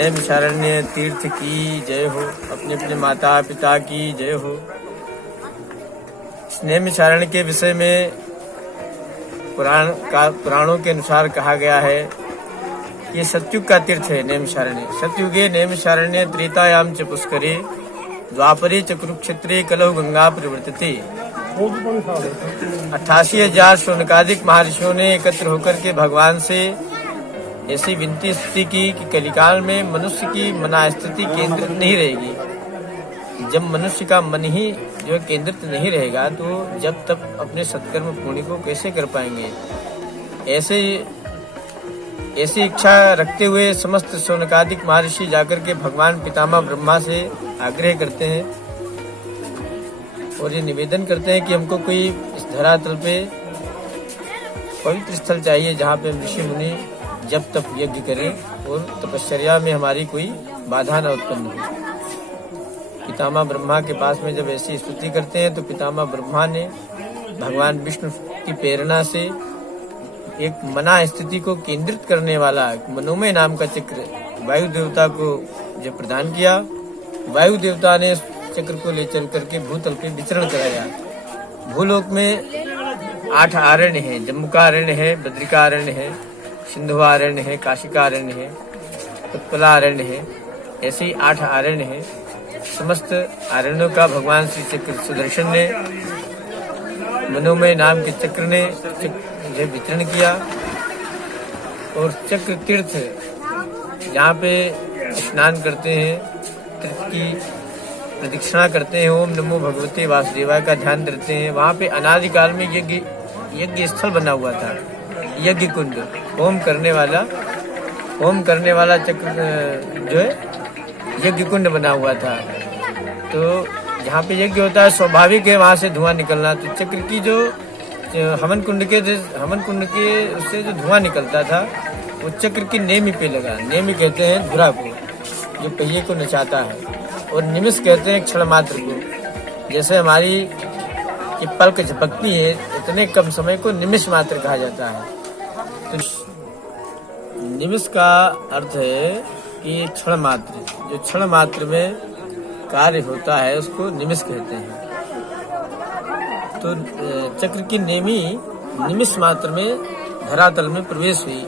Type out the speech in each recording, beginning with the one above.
नैमिषारण्य तीर्थ की जय हो, अपने अपने माता पिता की जय हो। नैमिषारण्य के विषय में पुराणों के अनुसार कहा गया है, ये सतयुग का तीर्थ है नैमिषारण्य। सतयुगे नैमिषारण्य त्रेतायाम च पुष्करे द्वापरे च कुरुक्षेत्रे कलौ गंगा प्रवर्तते। 88,000 शौनकादिक महर्षियों ने एकत्र होकर के भगवान से ऐसी विनती स्तुति की कि कलिकाल में मनुष्य की मनास्थिति केंद्रित नहीं रहेगी। जब मनुष्य का मन ही जो केंद्रित नहीं रहेगा तो जब तक अपने सत्कर्म पुण्य को कैसे कर पाएंगे। ऐसी इच्छा रखते हुए समस्त शौनकादिक महर्षि जाकर के भगवान पितामह ब्रह्मा से आग्रह करते हैं और ये निवेदन करते हैं कि हमको कोई इस धरातल पे पवित्र स्थल चाहिए जहाँ पे ऋषि मुनि जब तक यज्ञ करें और तपश्चर्या में हमारी कोई बाधा न उत्पन्न हो। पितामह ब्रह्मा के पास में जब ऐसी स्तुति करते हैं तो पितामह ब्रह्मा ने भगवान विष्णु की प्रेरणा से एक मना स्थिति को केंद्रित करने वाला मनोमय नाम का चक्र वायु देवता को जब प्रदान किया। वायु देवता ने चक्र को ले चल करके भूतल पे विचरण कराया। भूलोक में 8 आरण्य है, जम्मुकारण्य है, बद्रिकारण्य है, सिंधुआरण्य है, काशिकारण्य है, उत्पलारण्य है, ऐसे ही 8 आरण्य है। समस्त आरण्यों का भगवान श्री चक्र सुदर्शन ने मनोमय नाम के चक्र ने वितरण किया और चक्र तीर्थ जहाँ पे स्नान करते हैं, तीर्थ की प्रदक्षिणा करते हैं, ओम नमो भगवते वासुदेवाय का ध्यान करते हैं। वहाँ पे अनादिकाल में यज्ञ स्थल बना हुआ था, यज्ञ कुंड, होम करने वाला चक्र जो है यज्ञ कुंड बना हुआ था। तो जहाँ पे यज्ञ होता है स्वाभाविक है वहाँ से धुआं निकलना। तो चक्र की जो हवन कुंड के उससे जो धुआं निकलता था वो चक्र की नेमी पे लगा। नेमी कहते हैं धुरा को, ये पहिए को नचाता है, और निमिष कहते हैं क्षण मात्र को। जैसे हमारी ये पलक झपकती है, इतने कम समय को निमिष मात्र कहा जाता है। तो निमिष का अर्थ है कि क्षण मात्र, जो क्षण मात्र में कार्य होता है उसको निमिष कहते हैं। तो चक्र की नेमी निमिष मात्र में धरातल में प्रवेश हुई,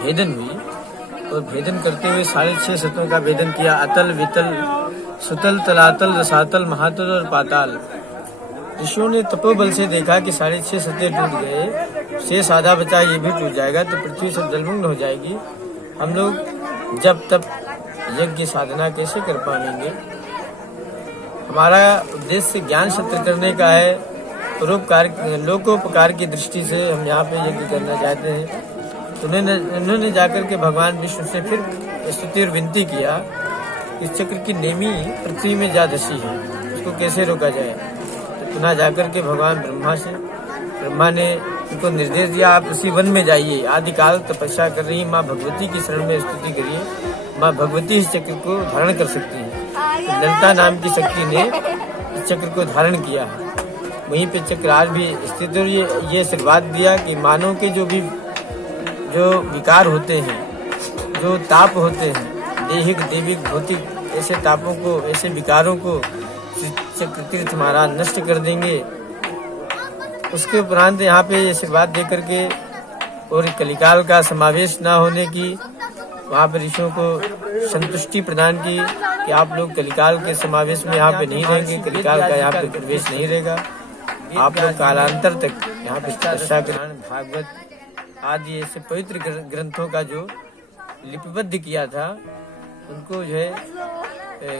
भेदन हुई, और भेदन करते हुए 6.5 सतों का भेदन किया। अतल, वितल, सुतल, तलातल, रसातल, महातल और पाताल। ऋषियों ने तपोबल से देखा कि 6.5 सतें टूट गए, शेष आधा बचा ये भी टूट जाएगा तो पृथ्वी सब जलमग्न हो जाएगी। हम लोग जब तक यज्ञ साधना कैसे कर पाएंगे। हमारा उद्देश्य ज्ञान सत्र करने का है, लोकोपकार की दृष्टि से हम यहाँ पे यज्ञ करना चाहते हैं। तो उन्होंने जाकर के भगवान विष्णु से फिर स्तुति और विनती किया कि चक्र की नेमी पृथ्वी में जा धसी है, उसको कैसे रोका जाए। तो पुनः जाकर के भगवान ब्रह्मा ने उनको निर्देश दिया, आप उसी वन में जाइए, आदिकाल तपस्या कर रही माँ भगवती की शरण में स्तुति करिए, माँ भगवती इस चक्र को धारण कर सकती है। तो ललिता नाम की शक्ति ने इस चक्र को धारण किया है, वहीं पे चक्र आज भी स्थित। और ये आशीर्वाद दिया कि मानव के जो विकार होते हैं, जो ताप होते हैं, देहिक देविक भौतिक, ऐसे तापों को, ऐसे विकारों को चक्र तीर्थ महाराज नष्ट कर देंगे। उसके उपरांत यहाँ पे आशीर्वाद दे करके और कलिकाल का समावेश न होने की वहाँ पर ऋषियों को संतुष्टि प्रदान की कि आप लोग कलिकाल के समावेश में यहाँ पे नहीं रहेंगे, कलिकाल का यहाँ पे प्रवेश नहीं रहेगा, आप लोग कालांतर तक यहाँ पे तपस्या करें। भागवत आदि ऐसे पवित्र ग्रंथों का जो लिपिबद्ध किया था उनको जो है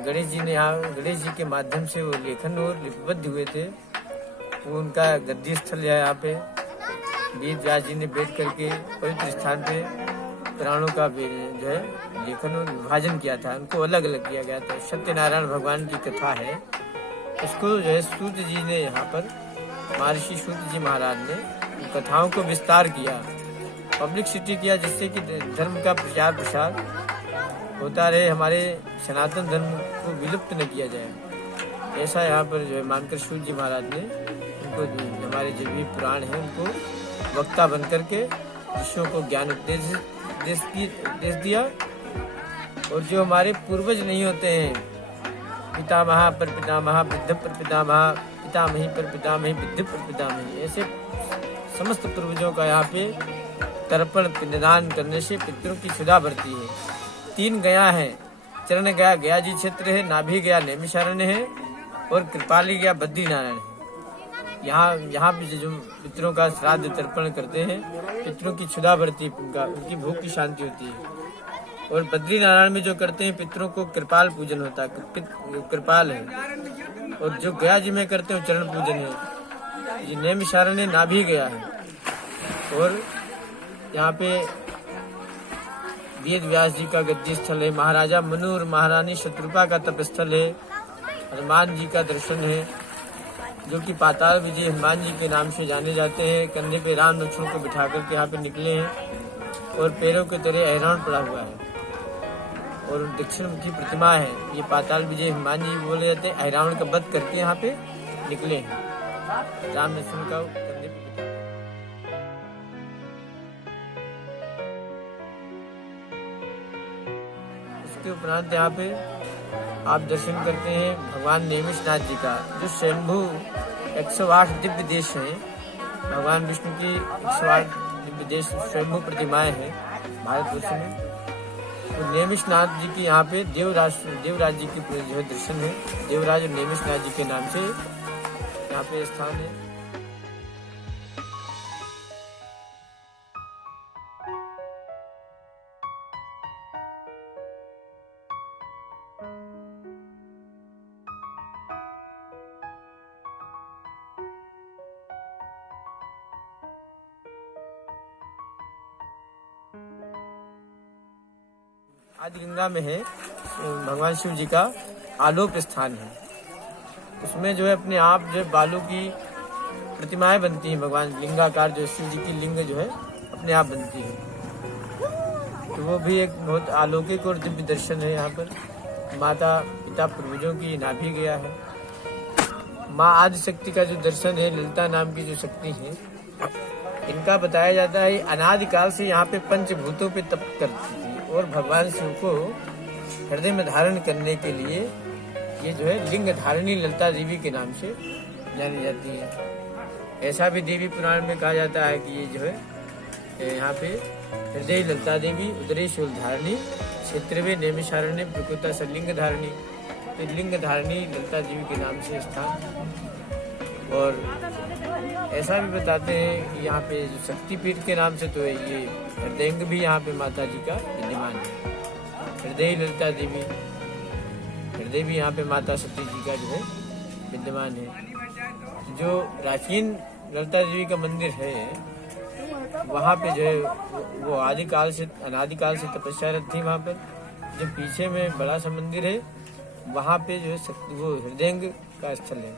गणेश जी के माध्यम से वो लेखन और लिपिबद्ध हुए थे। वो उनका गद्दी स्थल है यहाँ पे। वेद व्यास जी ने बैठ करके पवित्र स्थान पे पुराणों का जो है लेखन और विभाजन किया था, उनको अलग अलग किया गया था। सत्यनारायण भगवान की कथा है, उसको जो है सूत जी ने यहाँ पर, महर्षि सूत जी महाराज ने कथाओं को विस्तार किया, पब्लिसिटी किया, जिससे कि धर्म का प्रचार प्रसार होता रहे, हमारे सनातन धर्म को विलुप्त न किया जाए। ऐसा यहाँ पर जो है मानकर सूत जी महाराज ने उनको, हमारे जो भी पुराण है उनको वक्ता बन करके ऋषियों को ज्ञान उपदेश दिया और जो हमारे पूर्वज नहीं होते हैं, पितामह पर पितामह, वृद्ध पर पितामह, पितामही पर पितामही, वृद्ध पर पितामही, ऐसे समस्त पूर्वजों का यहाँ पे तर्पण पिंडदान करने से पितरों की क्षुधा बढ़ती है। 3 गया है, चरण गया गया जी क्षेत्र है, नाभि गया नैमिषारण्य है, और कृपाली गया बद्रीनारायण है। यहाँ भी जो पितरों का श्राद्ध तर्पण करते हैं, पितरों की क्षुधा बढ़ती है, उनकी भूख की शांति होती है। और बद्रीनारायण में जो करते हैं पितरों को कृपाल पूजन होता है, कृपाल है। और जो गया जी में करते हैं चरण पूजन है। ये नैमिषारण्य नाभि गया है। और यहाँ पे वेद व्यास जी का गद्दी स्थल है, महाराजा मनु और महारानी शत्रुपा का तपस्थल है, हनुमान जी का दर्शन है, जो कि पाताल विजय हनुमान जी के नाम से जाने जाते हैं। कंधे पे राम लक्ष्मण को बिठा करके यहाँ पे निकले हैं, और पैरों के तले ऐरावण पड़ा हुआ है, और दक्षिण मुखी प्रतिमा है। ये पाताल विजय हनुमान जी बोले जाते हैं, ऐरावण का वध करके यहाँ पे निकले हैं, राम लक्ष्मण का कंधे पे। उसके उपरांत यहाँ पे आप दर्शन करते हैं भगवान नैमिषनाथ जी का, जो स्वयंभू 108 दिव्य देश हैं। भगवान विष्णु की 108 दिव्य देश स्वयंभू प्रतिमाएं हैं भारतवर्ष में। तो नैमिषनाथ जी की यहाँ पे देवराज जी की जो है दर्शन है। देवराज और नैमिषनाथ जी के नाम से यहाँ पे स्थान है। आदि गंगा में है भगवान शिव जी का आलोक स्थान है। उसमें जो है अपने आप जो है बालू की प्रतिमाएं बनती हैं, भगवान लिंगाकार जो शिव जी की लिंग जो है अपने आप बनती है। तो वो भी एक बहुत अलौकिक और दिव्य दर्शन है। यहाँ पर माता पिता पूर्वजों की नाभि गया है। माँ आदि शक्ति का जो दर्शन है, ललिता नाम की जो शक्ति है, इनका बताया जाता है अनादिकाल से यहाँ पे पंचभूतों पे तप करती थी, और भगवान शिव को हृदय में धारण करने के लिए ये जो है लिंग धारणी ललिता देवी के नाम से जानी जाती है। ऐसा भी देवी पुराण में कहा जाता है कि ये जो है यहाँ पे हृदय ललिता देवी, उदरे शूल धारणी, क्षेत्र में नैमिषारण्य प्रकृता से लिंग धारणी, तो लिंग धारणी ललिता देवी के नाम से स्थान। और ऐसा भी बताते हैं कि यहाँ पे जो शक्तिपीठ के नाम से तो ये हृदयंग भी यहाँ पे माता जी का विद्यमान है। हृदय ललिता देवी, हृदय भी यहाँ पे माता सती जी का जो है विद्यमान है। जो प्राचीन ललिता देवी का मंदिर है, वहाँ पे जो है वो आदिकाल से अनादिकाल से तपस्यारत थी। वहाँ पर जो पीछे में बड़ा सा मंदिर है, वहाँ पे जो है वो हृदयंग का स्थल है,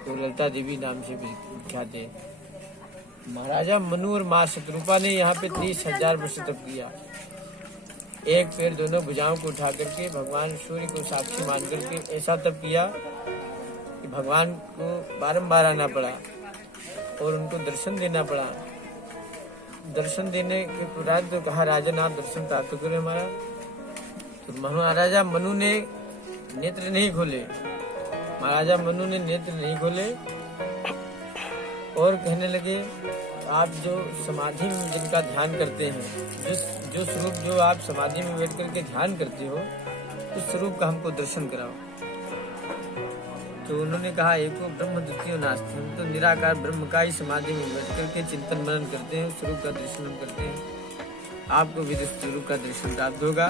तो ललिता देवी नाम से भी विख्यात है। महाराजा मनु और माँ शत्रुपा ने यहाँ पे 30,000 वर्ष तप किया। एक पैर दोनों भुजाओं को उठा करके भगवान सूर्य को साक्षी मान करके ऐसा तप किया कि भगवान को बारंबार आना पड़ा और उनको दर्शन देना पड़ा। दर्शन देने के उपरांत तो कहा, राजन आप दर्शन प्राप्त करें हमारा। तो महाराजा मनु ने नेत्र नहीं खोले, महाराजा मनु ने नेत्र नहीं खोले और कहने लगे, आप जो समाधि में जिनका ध्यान करते हैं, जो स्वरूप जो आप समाधि में बैठ करके ध्यान करते हो, उस स्वरूप का हमको दर्शन कराओ। तो उन्होंने कहा, एको ब्रह्म द्वितीय नास्ति, हम तो निराकार ब्रह्म का ही समाधि में बैठ करके चिंतन मनन करते हैं, स्वरूप का दर्शन हम करते हैं। आपको भी स्वरूप का दर्शन प्राप्त होगा।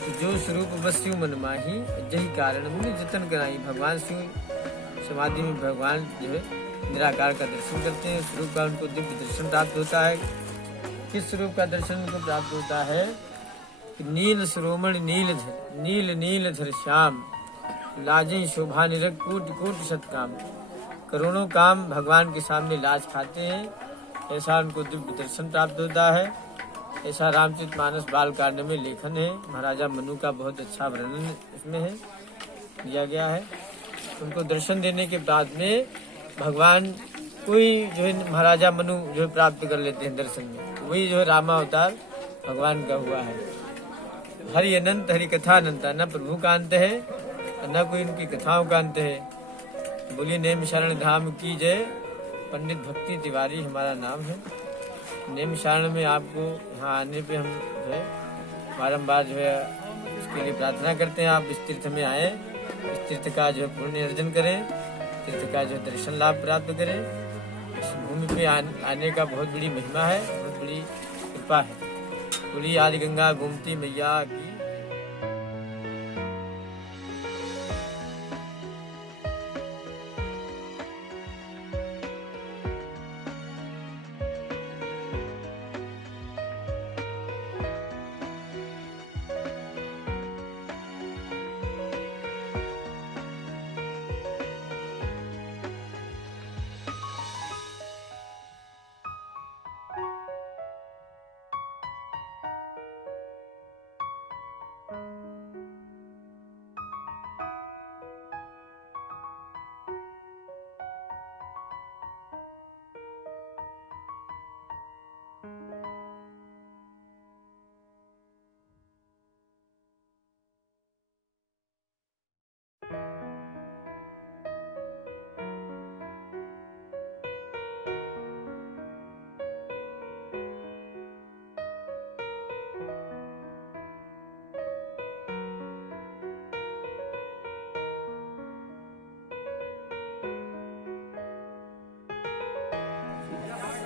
तो जो स्वरूप बस शिव मन माही, यही कारण मुनि जतन कराई। भगवान शिव समाधि में भगवान जो है निराकार का दर्शन करते हैं, स्वरूप का उनको दिव्य दर्शन प्राप्त होता है। किस स्वरूप का दर्शन उनको प्राप्त होता है कि नील शिरोमणि नील नीलधर श्याम, लाजी शोभा निरग कोटि कोटि सत्काम। करोड़ों काम भगवान के सामने लाज खाते हैं, ऐसा उनको दिव्य दर्शन प्राप्त होता है। ऐसा रामचरितमानस बालकांड में लेखन है। महाराजा मनु का बहुत अच्छा वर्णन इसमें है, दिया गया है। उनको दर्शन देने के बाद में भगवान कोई जो है महाराजा मनु जो है प्राप्त कर लेते हैं दर्शन में, वही जो है रामावतार भगवान का हुआ है। हरि अनंत हरि कथा अनंत, न प्रभु का अंत है न कोई उनकी कथाओं का अंत है। बोलिए नेम शरण धाम की जय। पंडित भक्ति तिवारी हमारा नाम है। नेम शरण में आपको यहाँ आने पे हम जो है बारम्बार जो है उसके लिए प्रार्थना करते हैं। आप इस तीर्थ में आए, इस तीर्थ का जो है पुण्य अर्जन करें, तीर्थ का जो दर्शन लाभ प्राप्त करें। इस भूमि पे आने का बहुत बड़ी महिमा है, बहुत बड़ी कृपा है। बोलिए आदि गंगा गोमती मैया की।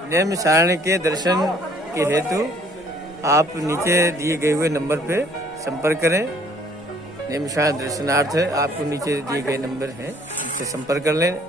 नेम शरण के दर्शन के हेतु आप नीचे दिए गए हुए नंबर पे संपर्क करें। नेम शरण दर्शनार्थ आपको नीचे दिए गए नंबर हैं, इससे संपर्क कर लें।